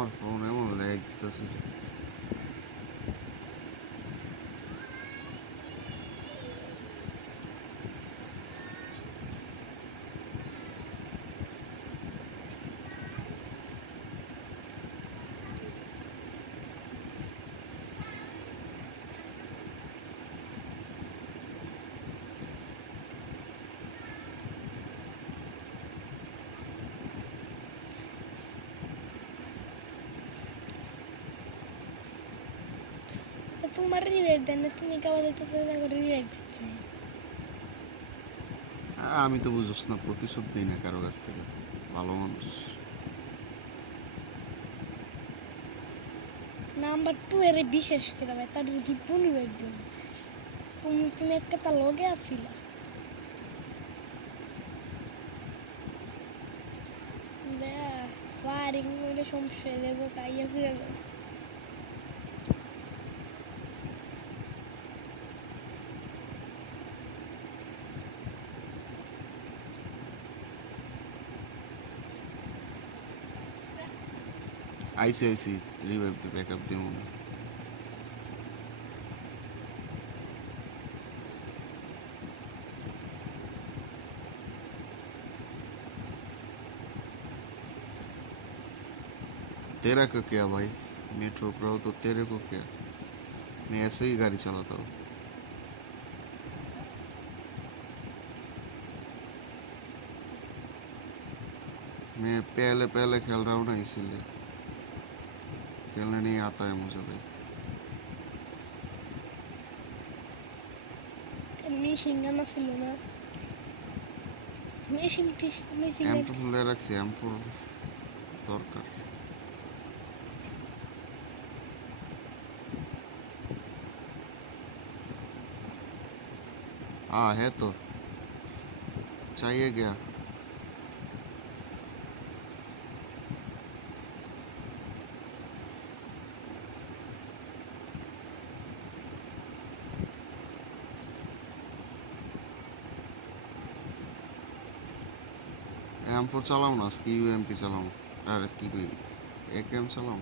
আমার ফোন এমন ল্যাগ দিতেছে। তোমার রিভাইভ দেন না, তুমি কাবা দিতেছো রিভাইভ দিচ্ছে। আমি তো বুঝোস না, প্রতিশোধ দিই না কারো কাছ থেকে, ভালো মানুষ। নাম্বার 2 এর বিশেষ করে ভাই তার হিপু রিভাইভ দিও। তুমি একটা তার লগে আসিলা। ফায়ারিং করে সমস্যা দেবো কাইয়া ফিরে গেল। আইসি আইসি, রিভাইভ দিয়ে ব্যাকআপ দিয়ে মনে। तेरा को क्या भाई, मैं ठोक रहा हूँ तो तेरे को क्या, मैं ऐसे ही गाड़ी चलाता हूँ। मैं पहले पहले खेल रहा हूँ ना, इसीलिए खेलने नहीं आता है मुझे भाई। মেশিন গান ছিল না, মেশিন M2 ले रखी, M4 दरकार। हाँ है तो, चाहिए क्या? M4 চালাও না, আজকে UMP চালাও, আর কি AKM চালাও।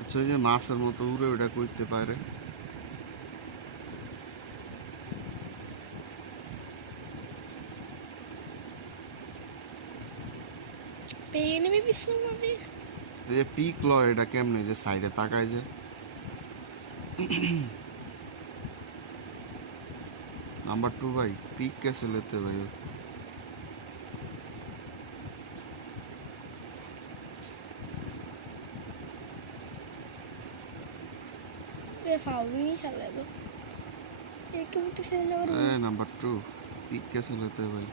আচ্ছা, ওই যে মাছের মতো উড়ে ওটা করতে পারে। পেয়ে নেবে বিশ্রাম হবে। এই যে পিক ল, এটা কেমনে যে সাইডে তাকায় যে। नंबर 2 भाई, पीक कैसे लेते भाई? फाउल खेला एक मिनट से नंबर 2 पीक कैसे लेते भाई?